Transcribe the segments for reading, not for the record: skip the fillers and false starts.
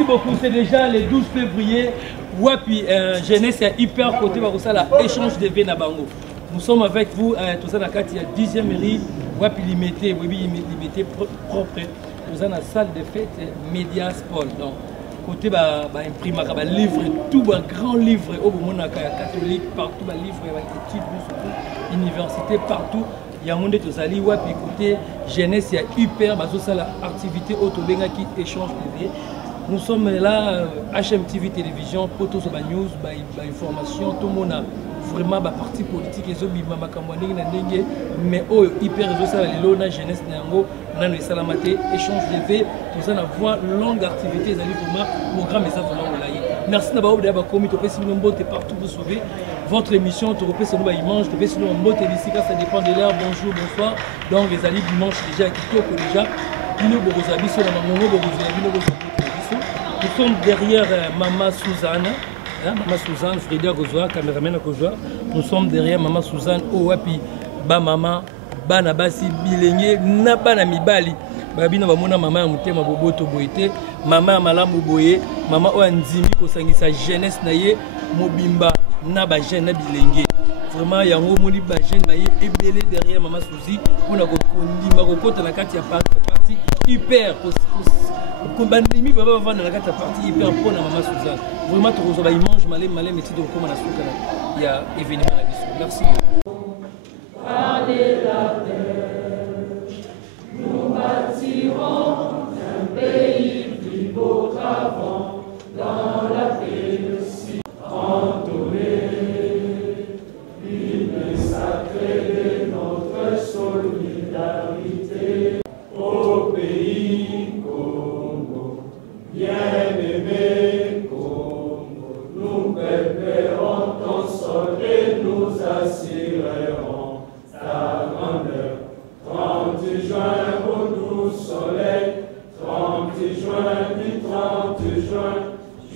Merci beaucoup. C'est déjà le 12 février. Wapi, jeunesse est hyper côté Barosala, échange de V Nabango. Nous sommes avec vous, tout ça dans la 10e mairie, Wapi limité, limité propre. Nous avons la salle de fête Mediasport. Donc, côté imprimé, livre, tout grand livre au monde catholique, partout, livre, études, université, partout. Il y a un monde qui est Wapi côté jeunesse, il y a hyper, la activité autobenga qui échange de V. Nous sommes là, HMTV Télévision, pour tous les news, information, tout le monde a vraiment parti politique, mais hyper réseau, la jeunesse, échange de V, tout ça, voix longue activité, vraiment programme et ça vraiment merci d'avoir commis partout vous sauver votre émission, tu repères sur image, tu repères sur ça dépend de l'heure, bonjour, bonsoir, donc les alliés dimanche déjà, qui déjà, nous sommes derrière Maman Suzanne, Maman Suzanne, Frida Gozoa, caméraman Gozoa. Nous sommes derrière Maman Suzanne, Owapi, Maman, Banabasi, Bilenye, Nabana Mibali. Babina Bamona, Maman Mutema Boboto Boete, Maman Malambo Boye, Maman Oanzimi, Kosangisa jeunesse Naye, Mobimba, Naba Jeune Bilenye. Vraiment, il y a un mot jeune Naye, ébélé derrière Maman Suzy, pour la Marocco, la carte, il y a parti hyper. Bandimi baba va dans la partie hyper pour la Maman Suzanne. Vraiment tu reçois mange malé mais tu dois comment la souka il y a événement la bisou. Merci. Allez la terre. Nous bâtirons un pays plus beau qu'avant dans la paix aussi. Entouré l'hymne sacré de notre solidarité au pays. Bien-aimé Congo, nous préparons ton sol et nous assurerons ta grandeur. 30 juin au doux soleil, 30 juin du 30 juin,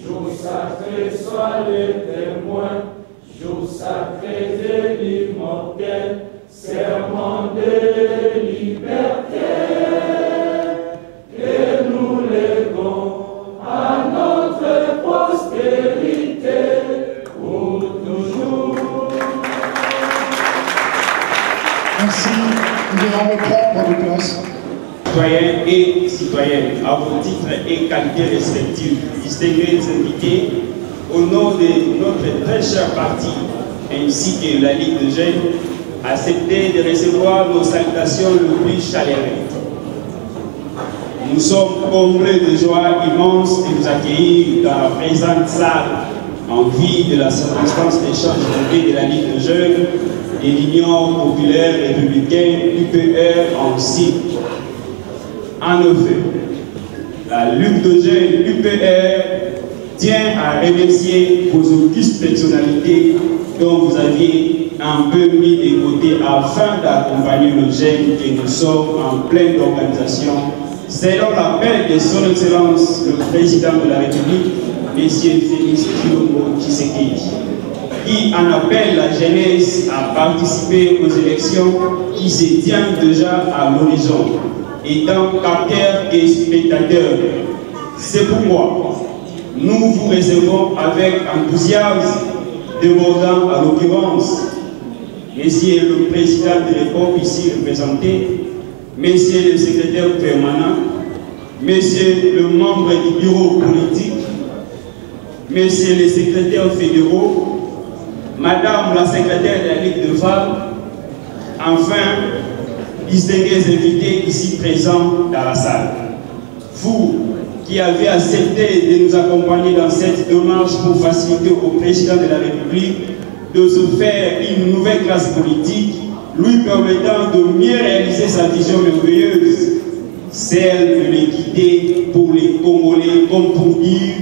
jour sacré soit le témoin, jour sacré de l'immortel, serment de liberté. Que nous léguons à notre postérité pour toujours. Merci. Nous allons prendre de place. Citoyens et citoyennes, à vos titres et qualités respectives, distingués invités, au nom de notre très cher parti ainsi que la Ligue de Jeunes, acceptez de recevoir nos salutations le plus chaleureuses. Nous sommes comblés de joie immense de vous accueillir dans la présente salle en vue de la circonstance d'échange de la Ligue de Jeunes et l'Union populaire républicaine UPR en cycle. En effet, la Ligue de Jeunes UPR tient à remercier vos augustes personnalités dont vous aviez un peu mis de côté afin d'accompagner nos jeunes que nous sommes en pleine organisation. Selon l'appel de son Excellence, le Président de la République, M. Félix Tshisekedi, qui en appelle la jeunesse à participer aux élections qui se tiennent déjà à l'horizon, étant capteurs et spectateurs. C'est pourquoi nous vous recevons avec enthousiasme, demandant à l'occurrence, M. le Président de l'époque ici représenté, Messieurs le secrétaire permanent, Messieurs le membre du bureau politique, Messieurs les secrétaires fédéraux, Madame la secrétaire de la Ligue de femmes, enfin, distingués invités ici présents dans la salle. Vous qui avez accepté de nous accompagner dans cette démarche pour faciliter au Président de la République de se faire une nouvelle classe politique, lui permettant de mieux réaliser sa vision merveilleuse, celle de l'équité pour les Congolais, comme pour dire,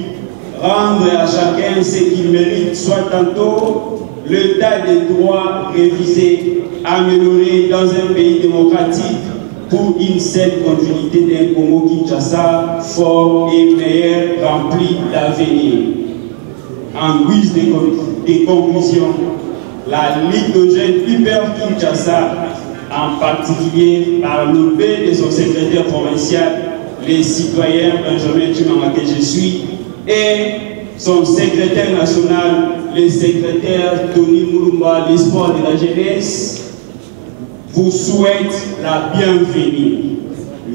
rendre à chacun ce qu'il mérite, soit tantôt l'état des droits révisé, amélioré dans un pays démocratique pour une saine continuité d'un Congo-Kinshasa fort et meilleur, rempli d'avenir. En guise de conclusion, la Ligue de Jeunes UPR Kinshasa, en particulier par le biais de son secrétaire provincial, les citoyens Benjamin Tchimanga que je suis et son secrétaire national, le secrétaire Tony Moulumba, les sports de la jeunesse, vous souhaite la bienvenue.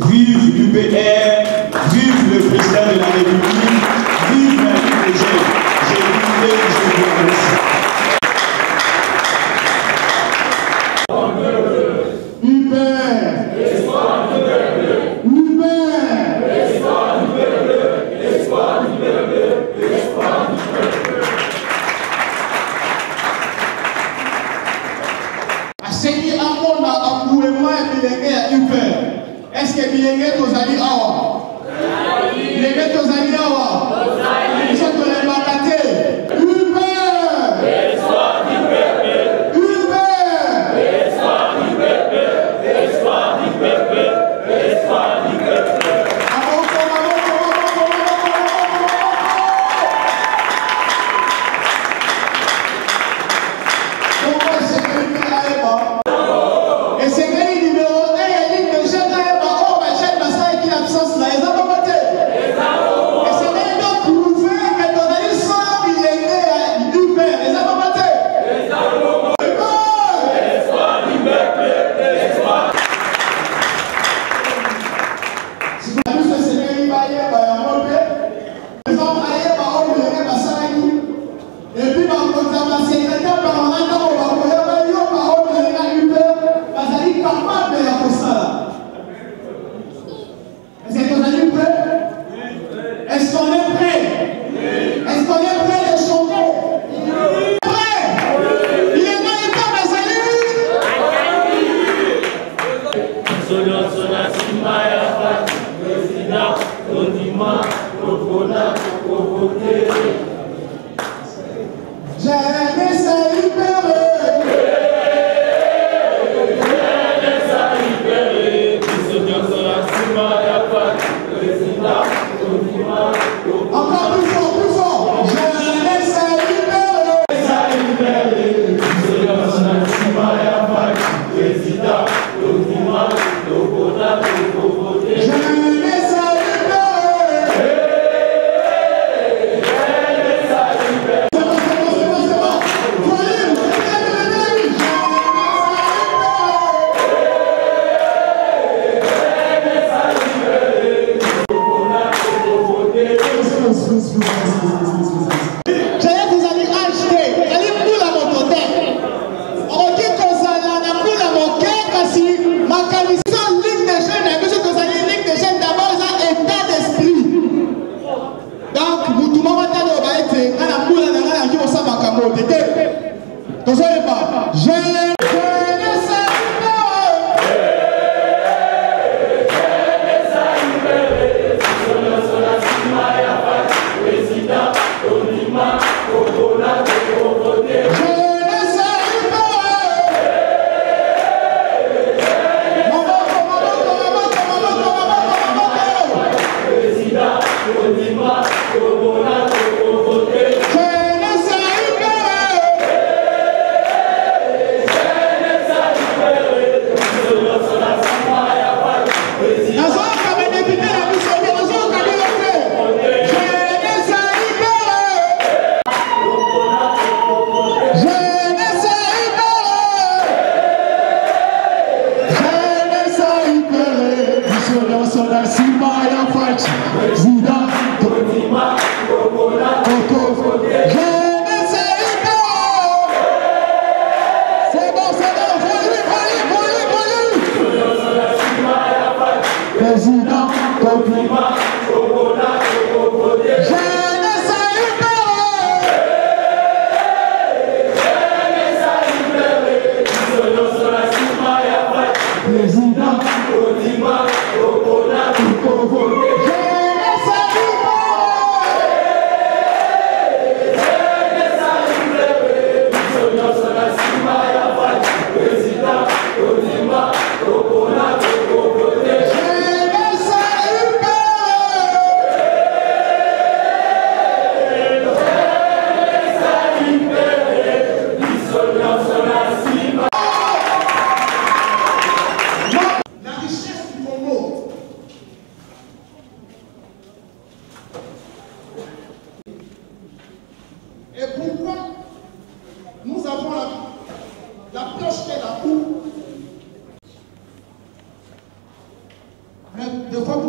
Vive l'UPR, vive le président de la République, vive la Ligue des jeunes. Je vous remercie. Est-ce que Biengue Tozali Awa? Biengue Tozali Awa? Ils sont dans les batatés. Hubert! L'espoir du peuple! Hubert! L'espoir du peuple! L'espoir du peuple! L'espoir du peuple! Comment est-ce que Hubert a aimé? Et c'est quel numéro 1 et ligne de jeune a absence là, ils ont pas voté. Et c'est même donc prouvé que ton ami sans il est né à Hubert. Ils ont pas voté. L'espoir du peuple, l'espoir. Si vous avez vu ce Seigneur, il va y avoir un mauvais. Ils ont aillé par où il y a ma salagi. Et puis dans le secrétaire permanent, quand on va courir, il y a par où il y a Hubert. Parce qu'il est capable de faire ça. Est-ce qu'on est prêt? Est-ce qu'on est prêt? Est-ce qu'on est prêt de chanter? Prêt? Il est là, il tombe à salut. Jamais ça encore plus fort, plus fort. Je laisse à libérer.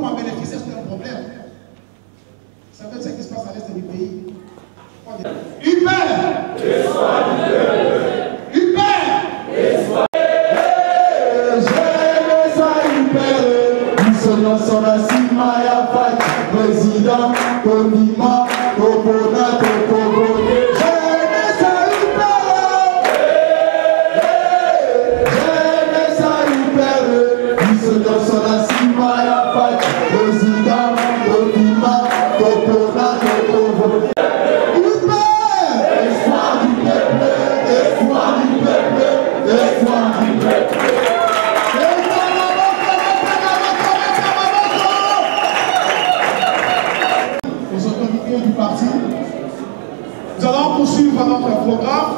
en bénéficier, c'est un problème. Ça fait ce qui se passe à l'est du pays. Président, Konima, Topona, Topogo, jeunesse à Hyper, ils se dansent sur la cima, y'a pas de président, Konima, Topona, Topogo. Espoir du peuple, espoir du peuple, espoir du peuple. Du parti. Nous allons poursuivre notre programme.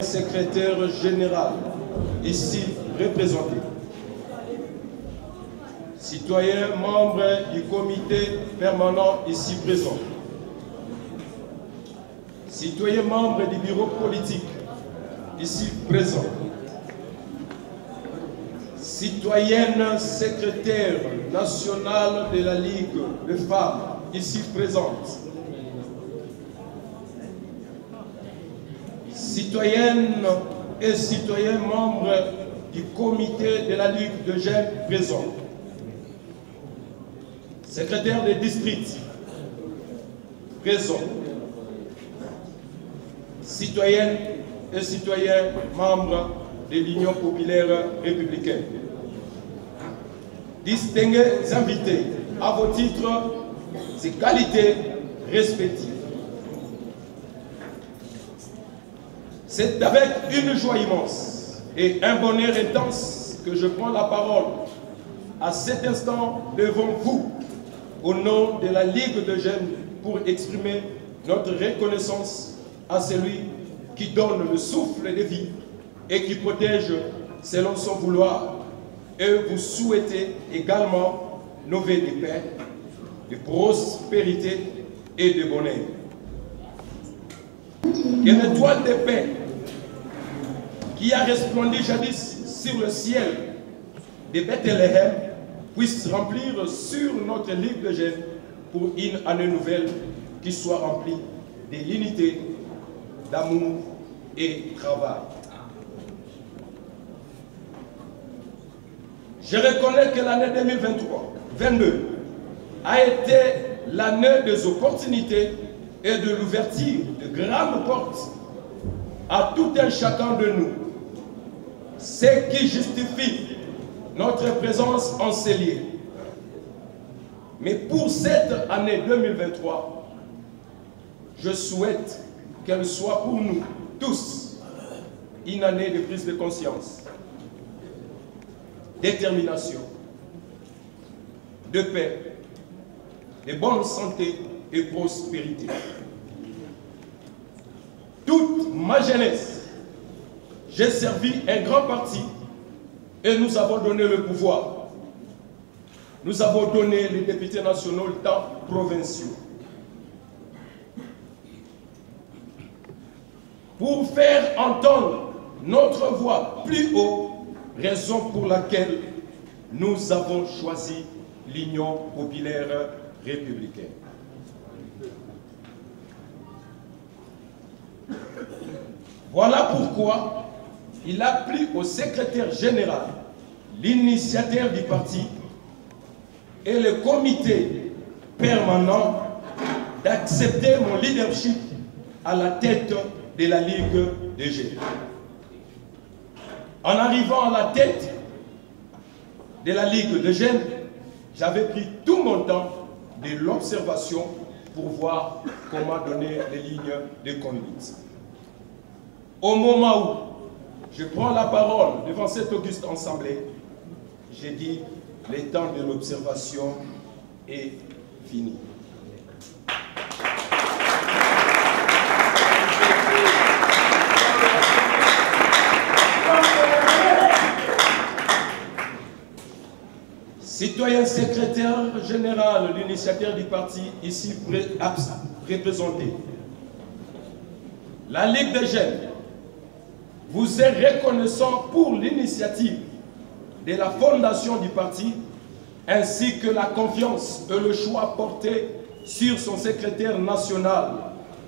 Secrétaire général, ici représenté. Citoyens membres du comité permanent ici présents. Citoyens membres du bureau politique ici présents. Citoyennes secrétaires nationales de la Ligue des femmes ici présentes. Citoyennes et citoyens membres du comité de la Ligue de jeunes présents, secrétaire de district présents, citoyennes et citoyens membres de l'Union populaire républicaine, distingués invités à vos titres et qualités respectives. C'est avec une joie immense et un bonheur intense que je prends la parole à cet instant devant vous, au nom de la Ligue de jeunes, pour exprimer notre reconnaissance à celui qui donne le souffle de vie et qui protège selon son vouloir. Et vous souhaitez également nos vœux de paix, de prospérité et de bonheur. Que l'étoile de paix qui a resplendu jadis sur le ciel de Bethléem puisse remplir sur notre Ligue de jeunes pour une année nouvelle qui soit remplie de l'unité, d'amour et de travail. Je reconnais que l'année 2023-22 a été l'année des opportunités et de l'ouverture de grandes portes à tout un chacun de nous, ce qui justifie notre présence en ces lieux. Mais pour cette année 2023, je souhaite qu'elle soit pour nous tous une année de prise de conscience, détermination, de paix, de bonne santé et prospérité. Toute ma jeunesse, j'ai servi un grand parti et nous avons donné le pouvoir. Nous avons donné les députés nationaux, tant provinciaux. Pour faire entendre notre voix plus haut, raison pour laquelle nous avons choisi l'Union populaire républicaine. Voilà pourquoi il a plu au secrétaire général, l'initiateur du parti et le comité permanent d'accepter mon leadership à la tête de la Ligue des jeunes. En arrivant à la tête de la Ligue des jeunes, j'avais pris tout mon temps de l'observation pour voir comment donner les lignes de conduite. Au moment où je prends la parole devant cette auguste assemblée, j'ai dit le temps de l'observation est fini. Citoyen secrétaire général, l'initiateur du parti ici représenté, la Ligue des Jeunes vous est reconnaissant pour l'initiative de la fondation du parti ainsi que la confiance et le choix porté sur son secrétaire national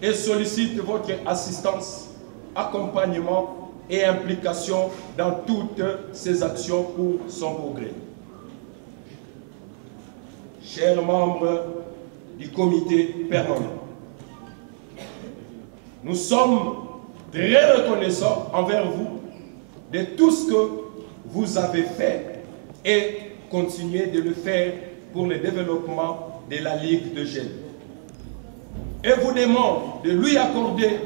et sollicite votre assistance, accompagnement et implication dans toutes ses actions pour son progrès. Chers membres du comité permanent, nous sommes très reconnaissants envers vous de tout ce que vous avez fait et continuez de le faire pour le développement de la Ligue de Jeunes. Et vous demande de lui accorder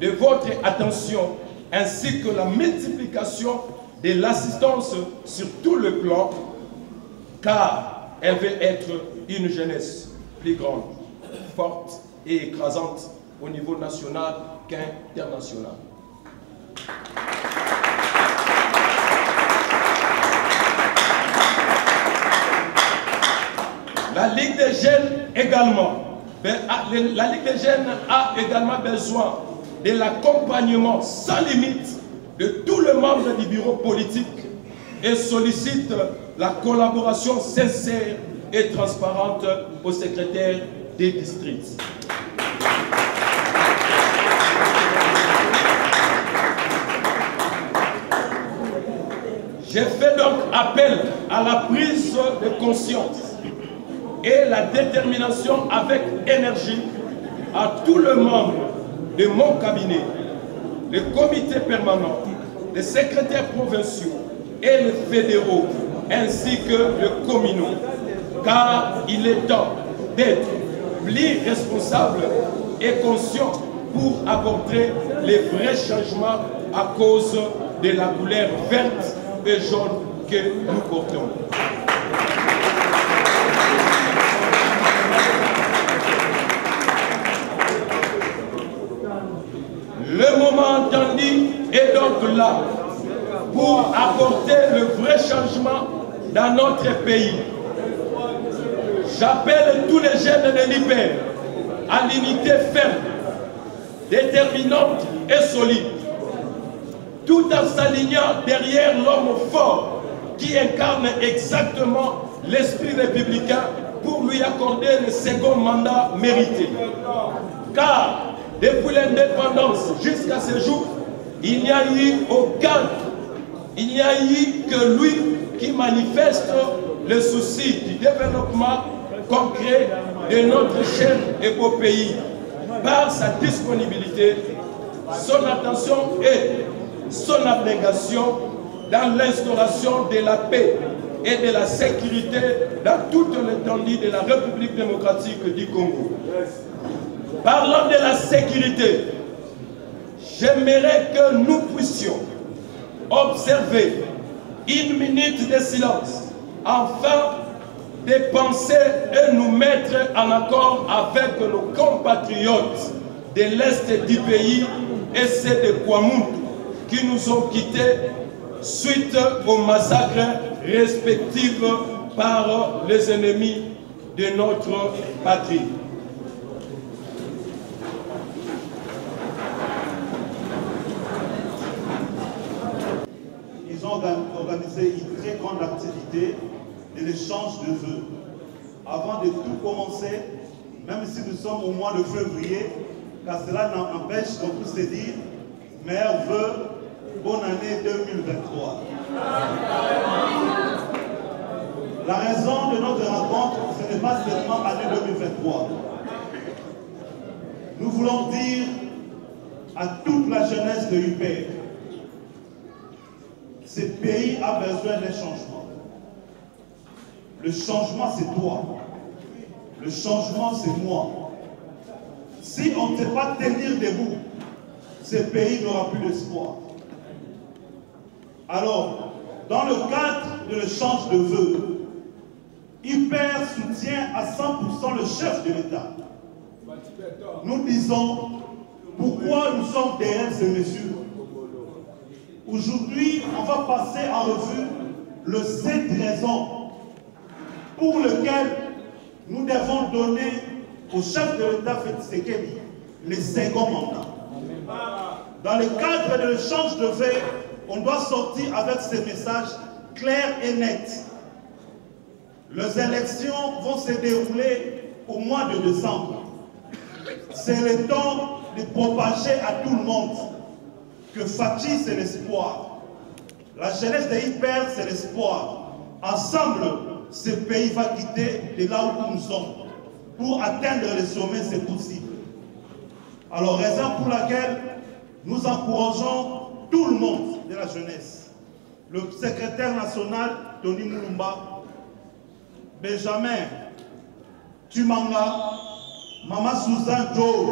de votre attention ainsi que la multiplication de l'assistance sur tout le plan, car elle veut être une jeunesse plus grande, forte et écrasante au niveau national qu'international. La Ligue des Jeunes également, la Ligue des Jeunes a également besoin de l'accompagnement sans limite de tous les membres du bureau politique et sollicite la collaboration sincère et transparente au secrétaire des districts. Je fais donc appel à la prise de conscience et la détermination avec énergie à tous les membres de mon cabinet, le comité permanent, les secrétaires provinciaux et les fédéraux, ainsi que le communaux, car il est temps d'être plus responsable et conscient pour apporter les vrais changements à cause de la couleur verte et jaune que nous portons. Le moment attendu est donc là pour apporter le vrai changement dans notre pays. J'appelle tous les jeunes de l'IPER à l'unité ferme, déterminante et solide, tout en s'alignant derrière l'homme fort qui incarne exactement l'esprit républicain pour lui accorder le second mandat mérité. Car depuis l'indépendance jusqu'à ce jour, il n'y a eu que lui qui manifeste le souci du développement concret de notre cher et beau pays par sa disponibilité, son attention et son abnégation dans l'instauration de la paix et de la sécurité dans toute l'étendue de la République démocratique du Congo. Parlant de la sécurité, j'aimerais que nous puissions observer une minute de silence afin de penser et nous mettre en accord avec nos compatriotes de l'Est du pays et ceux de Kwamoutou qui nous ont quittés suite aux massacres respectifs par les ennemis de notre patrie. Ils ont organisé une très grande activité de l'échange de vœux. Avant de tout commencer, même si nous sommes au mois de février, car cela n'empêche qu'on puisse se dire meilleurs vœux, bonne année 2023. La raison de notre rencontre, ce n'est pas seulement l'année 2023. Nous voulons dire à toute la jeunesse de l'UPR, ce pays a besoin d'un changement. Le changement, c'est toi. Le changement, c'est moi. Si on ne sait pas tenir debout, ce pays n'aura plus d'espoir. Alors, dans le cadre de l'échange de vœux, UPR soutient à 100% le chef de l'État. Nous disons pourquoi nous sommes derrière ces mesures. Aujourd'hui, on va passer en revue le 7 raisons pour lesquelles nous devons donner au chef de l'État Félix Tshisekedi le second mandat. Dans le cadre de l'échange de vœux, on doit sortir avec ces messages clairs et nets. Les élections vont se dérouler au mois de décembre. C'est le temps de propager à tout le monde que Fachi, c'est l'espoir. La jeunesse de Hyper, c'est l'espoir. Ensemble, ce pays va quitter de là où nous sommes. Pour atteindre les sommets, c'est possible. Alors, raison pour laquelle nous encourageons tout le monde de la jeunesse. Le secrétaire national, Tony Moulumba, Benjamin Tumanga, Maman Suzanne Joe,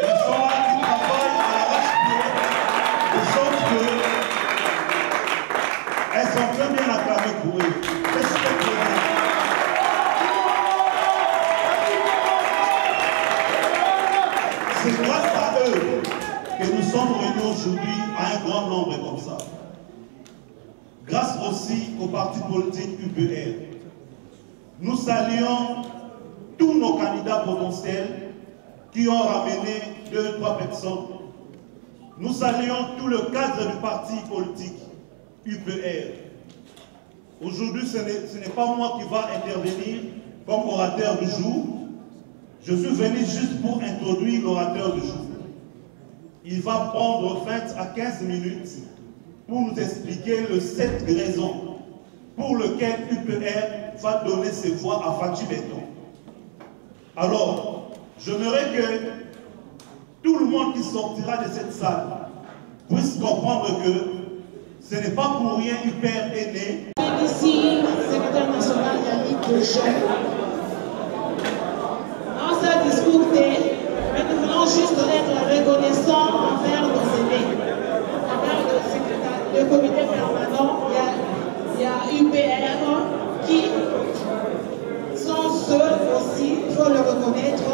ils sont là qui travaillent à l'arrache-pied, de sorte qu'elles sont très bien acclamées pour eux. C'est grâce à eux que nous sommes réunis aujourd'hui à un grand nombre comme ça. Grâce aussi au parti politique UPR. Nous saluons tous nos candidats potentiels qui ont ramené 2 ou 3 personnes. Nous saluons tout le cadre du parti politique UPR. Aujourd'hui, ce n'est pas moi qui va intervenir comme orateur du jour. Je suis venu juste pour introduire l'orateur du jour. Il va prendre 20 à 15 minutes pour nous expliquer les 7 raisons pour lesquelles UPR va donner ses voix à Fachi Beton. Alors, j'aimerais que tout le monde qui sortira de cette salle puisse comprendre que ce n'est pas pour rien UPR est né. Ici, secrétaire national de la Ligue de jeunes. Dans ce discours, nous voulons juste être reconnaissants envers nos aînés, envers le comité permanent. Il y a UPR qui sont ceux aussi, il faut le reconnaître.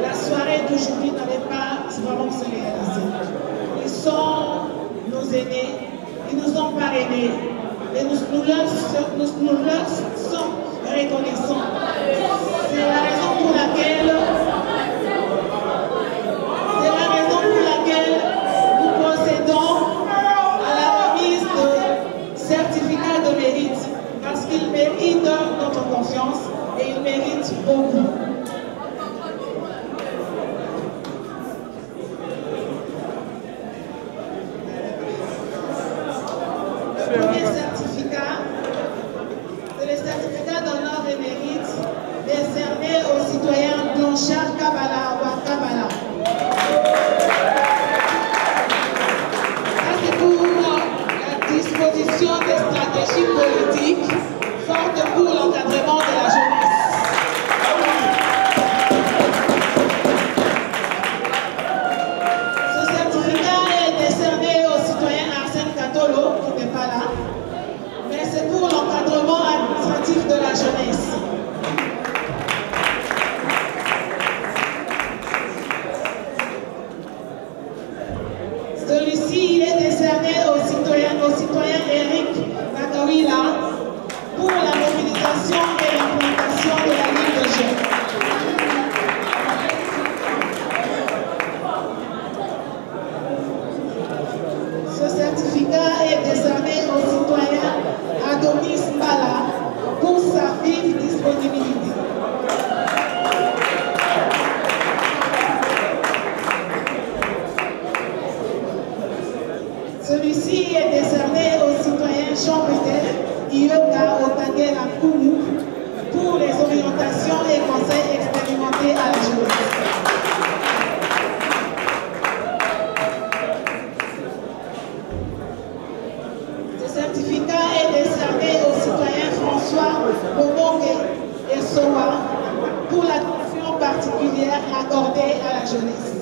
La soirée d'aujourd'hui n'allait pas vraiment se réaliser. Ils sont nos aînés, ils nous ont parrainés et nous leur sommes reconnaissants. C'est la raison pour laquelle nous procédons à la remise de certificats de mérite parce qu'ils méritent notre confiance et ils méritent beaucoup. Le premier certificat, c'est le certificat d'honneur de mérite décerné au citoyen Blanchard Kabala Wakabala. Ça, c'est pour la disposition des stratégies politiques fortes pour l'encadrement de la jeunesse. Ce certificat est décerné au citoyen Arsène Katolo, qui n'est pas là, mais c'est pour l'encadrement administratif de la jeunesse. Celui-ci est décerné au citoyen Eric Nakawila pour la mobilisation et l'implantation de la Ligue de jeunes. Ce certificat est décerné au citoyen Adonis Bala pour sa vive disponibilité. Celui-ci est décerné au citoyen Jean-Peter Ioka Otagela Koumou pour les orientations et conseils expérimentés à la jeunesse. Ce certificat est décerné au citoyen François Bomongue et Sowa pour l'attention particulière accordée à la jeunesse.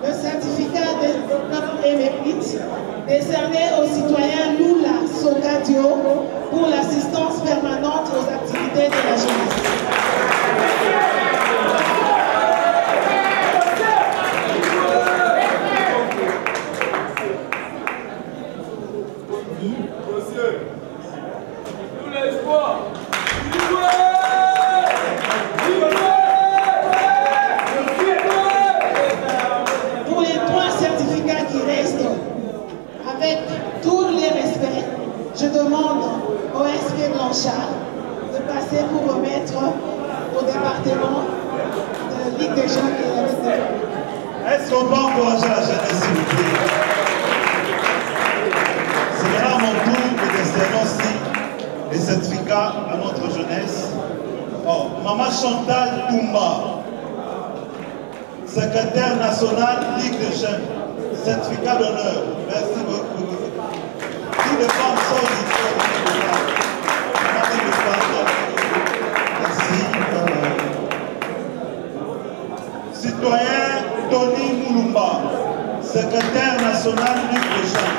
Le certificat décerné au citoyen Lula Sogadio pour l'assistance permanente aux activités de la jeunesse. Pour les 3 certificats qui restent, avec tous les respects, je demande au SP Blanchard de passer pour remettre au département de Ligue des jeunes et la Ligue des femmes. Est-ce qu'on peut encourager la jeunesse, s'il vous plaît? C'est maintenant à mon tour de décerner aussi les certificats à notre jeunesse. Oh, Maman Chantal Toumba, secrétaire national Ligue des jeunes, certificat d'honneur. Merci beaucoup. Toutes les femmes sont ici. Merci. Citoyen Tony Moulumba, secrétaire national Ligue des jeunes.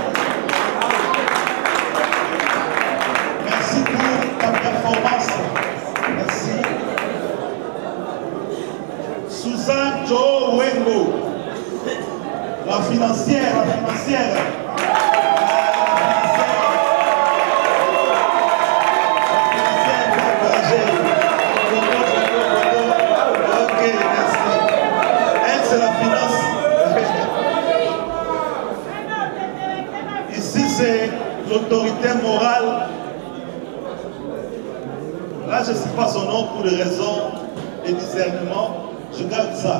Merci pour ta performance. Merci. Suzanne Joe Wengo, la financière. Ok, merci. Elle, c'est la finance. Ici, c'est l'autorité morale. Là, je ne sais pas son nom pour des raisons de discernement. Je garde ça.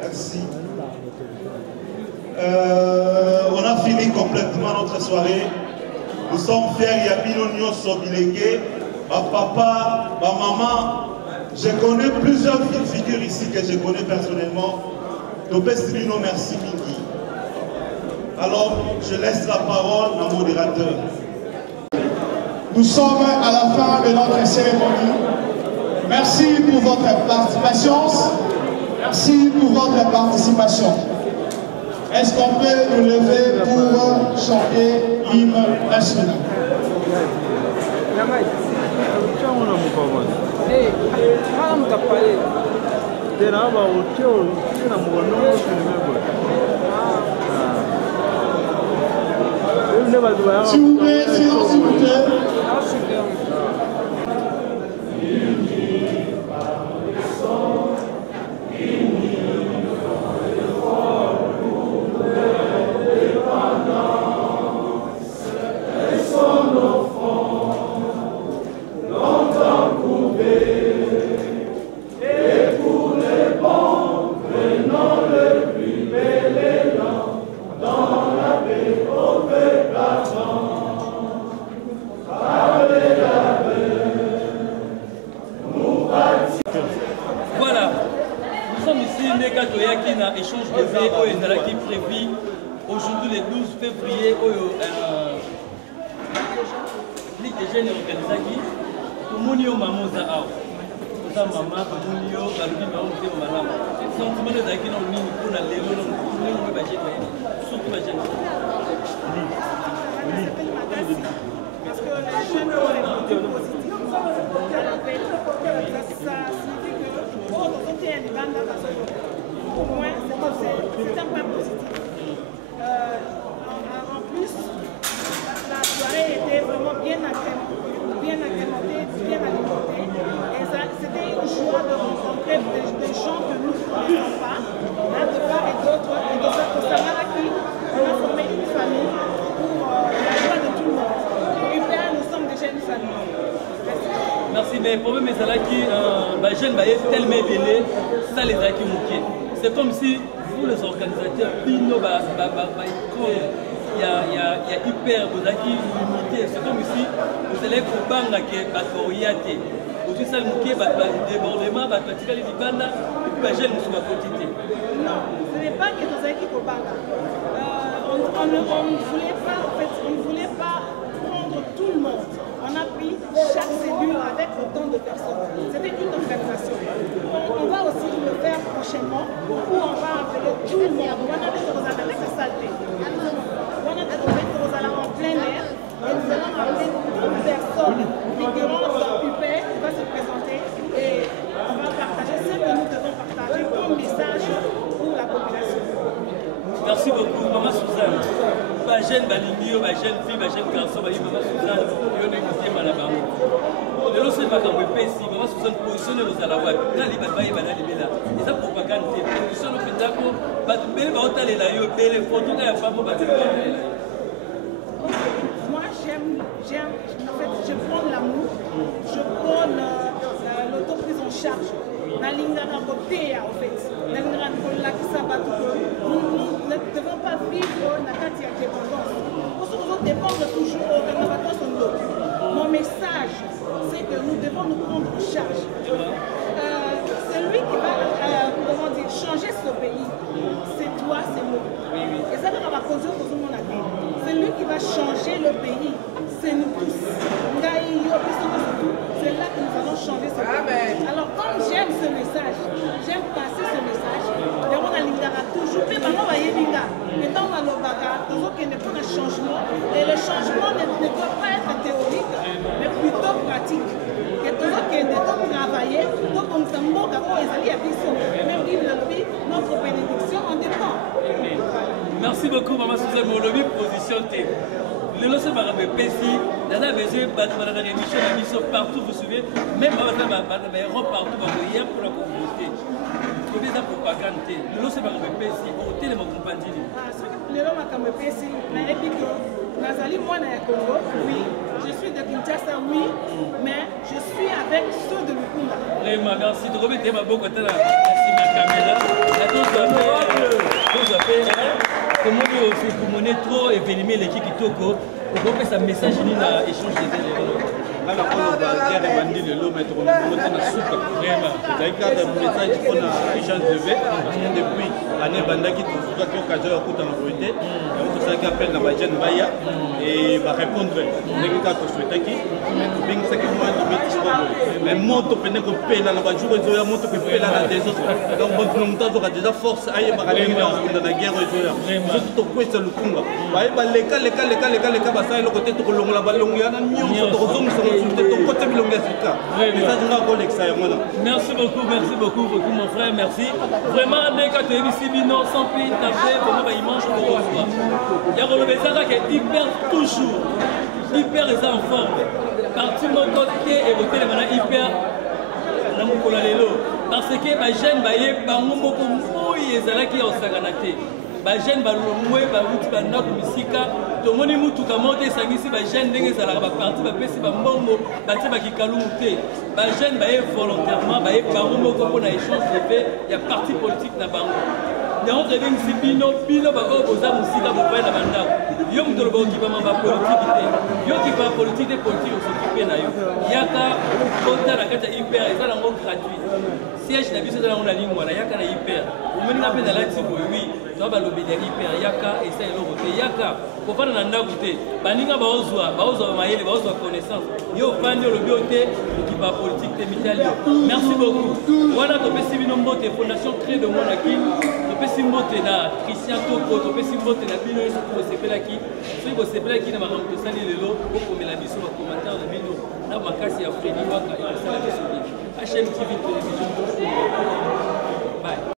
Merci. On a fini complètement notre soirée. Nous sommes fiers. Il y a Bilonio Sobilégué, ma papa, ma maman. Je connais plusieurs figures ici que je connais personnellement. Topé Silino, merci Mingi. Alors, je laisse la parole à mon modérateur. Nous sommes à la fin de notre cérémonie. Merci pour votre participation. Merci pour votre participation. Est-ce qu'on peut nous lever pour chanter l'hymne national? S'il vous plaît, silence, s'il vous plaît. Échange de vie au Ezalaki prévu aujourd'hui le 12 février au Ligue des jeunes organisaki Munio Mamoza Ao. Oza mama Munio Balubi Mamoza au Malam. Sentiment de Zaki non nini pour la lélo non pour les jeunes surtout les jeunes. Parce que les jeunes ont les côtés positifs. Ça signifie que pour nous côté indépendant au moins, c'est un point positif. En plus, la soirée était vraiment bien agrémentée, bien alimentée. Et c'était une joie de rencontrer des gens que nous ne connaissons pas, de part et d'autre. Et de cette Samaraki, on a formé une famille pour la joie de tout le monde. Et nous sommes déjà une famille. Merci, mais pour moi, les jeunes tellement délai, ça les a qui manqué. C'est comme si vous, les organisateurs, il y a hyper unité. C'est comme si vous allez pour banga qui est batoriate. Vous dites ça, le débordement, les libanda, et puis les jeunes sont à côté. Non, ce n'est pas que nous allons pour banga. On ne voulait pas prendre tout le monde. On a pris chaque cellule avec autant de personnes. C'était une organisation. On va aussi le faire prochainement où on va appeler tout le monde. On a des Merci beaucoup, Maman Suzanne. Ma jeune balingi, ma jeune fille, ma jeune garçon, ma Maman Suzanne, il y a un écouté Malabama. De l'autre, c'est pas comme Pessi, Maman Suzanne positionne aux Alawa. Là, les batailles, les là. Et ça, propagande, positionne au Pédago, Batubé, Baotale, les photos, il y a pas de Batubé. Moi, j'aime, en fait, je prends l'amour, je prends l'autoprise en charge. Nalingana Botea, en fait. Nalingana Bolakisa Batou. Nous ne devons pas vivre la dépendance. Nous dépendons toujours aux rénovations de l'eau. Mon message, c'est que nous devons nous prendre en charge. Celui qui va comment dire, changer ce pays, c'est toi, c'est moi. Et ça va causer pour tout le monde. Celui qui va changer le pays, c'est nous tous. C'est là que nous allons changer ce pays. Alors, comme j'aime ce message, j'aime passer ce message, on a l'ingara toujours. Mais on va y aller. Et dans le bagarre, nous avons un changement. Et le changement ne doit pas être théorique, mais plutôt pratique. Et tout ce qui est travailler, donc on s'en moque à quoi ils allaient à même il le dit, notre bénédiction en dépend. Merci beaucoup, Maman Suzanne Molobi, position T. Le losse marabe Pessi, dans la maison, dans la émission partout, vous suivez, même dans la Europe partout, hier pour la communauté. Combien de propagande le losse marabe Pessi, au télé ma compagnie. Ce que le losse marabe Pessi, mais épique, Nazali, moi, dans le Congo, oui, je suis de Kinshasa, oui, mais je suis avec ceux de Lukunda. Vraiment, merci. Tu remettez ma boque à la caméra. La dose à faire. Comment on est trop événemé l'équipe qui toko pour que ça message ni la échange des éléments. Alors on va dire demander le lot mettre on na soupe vraiment. C'est un message qu'on a échange de V parce que depuis année banda qui tout ça qui occasion à coûter en vérité. Tout ça qui appelle na jeune Baya et va répondre les cas que souhaite qui bien ça que moi de mettre mais monte pendant que paye là na jour et monte que paye là des autres. Donc bon nous avons déjà force aille ba aller dans la guerre et tout kwesa lukunga ba leka basa le côté to kolongola balongia na nyonso to zonga to côté bilongia sika message nga ko lexa ya mwana. Merci beaucoup mon frère, merci vraiment dès que tu es ici bino sans plus taper comment ba image pour revoir ya ko le message qui est hyper toujours hyper les en forme parti mon côté et voter les mana hyper na mukola lelo parce que ba jeune ba ye bango moko moyi ezalaki osaganate ba jeune ba lomwe ba wuti ba na kumisika to moni mutu kamote sangisi ba jeune ndenge ezalaka ba parti ba pesi ba mbongo ba te ba kikalumu te ba jeune ba ye volontairement ba ye bango moko pona échange de fait ya parti politique na bango yango tebengisi bino ba oyo boza mosika bovaya na bandako yo moto loba okipama ba politike te yo okipa ba politike te politike osokipe na yo yaka kota na kati ya hyper eza nango gratuit siège na biso eza nango na lingwana yaka na hyper omeninga mpe nalati boye wi toa balobeli ya hyper yaka esa eloko te yaka kofanda na ndako te baninga baozwa mayele baozwa connaissance yo ofandi olobi o te okipa politique te mitali yo merci beaucoup wana topesi bino mbote fondation crée de monaki topesi mbote na Christian Toko topesi mbote na bino soki bosepelaki na makambo tosali lelo okomela biso bacommentaire na bino na makasi ya Fredi Waka ekosala biso bien HMTV télévision